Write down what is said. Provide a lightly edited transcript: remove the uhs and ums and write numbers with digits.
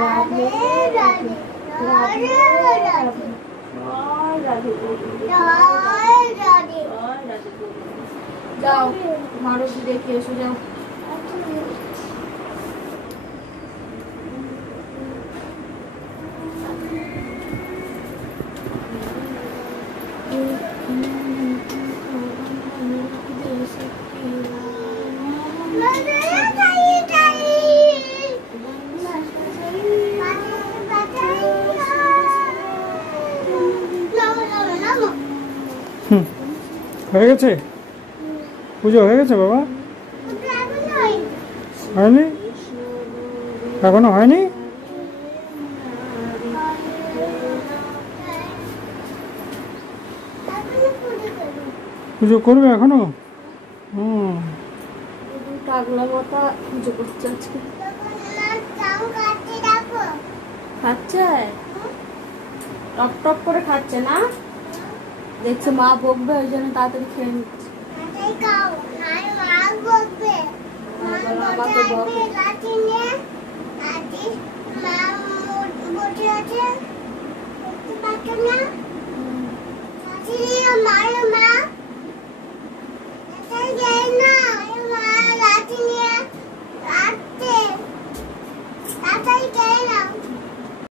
রাধে রাধে রাধে রাধে যাও মারুতি দেখে এসো যাও। হয়ে গেছে পুজো হয়ে গেছে বাবা? হয়নি এখনো হয়নি? পুজো করবে এখনো? পাগলা মাথা পুজো করছে আজকে। খাচ্ছে টপ টপ করে খাচ্ছে না, দেখছে মা বকবে ওই জন্য তাড়াতাড়ি খেয়ে নিচ্ছে।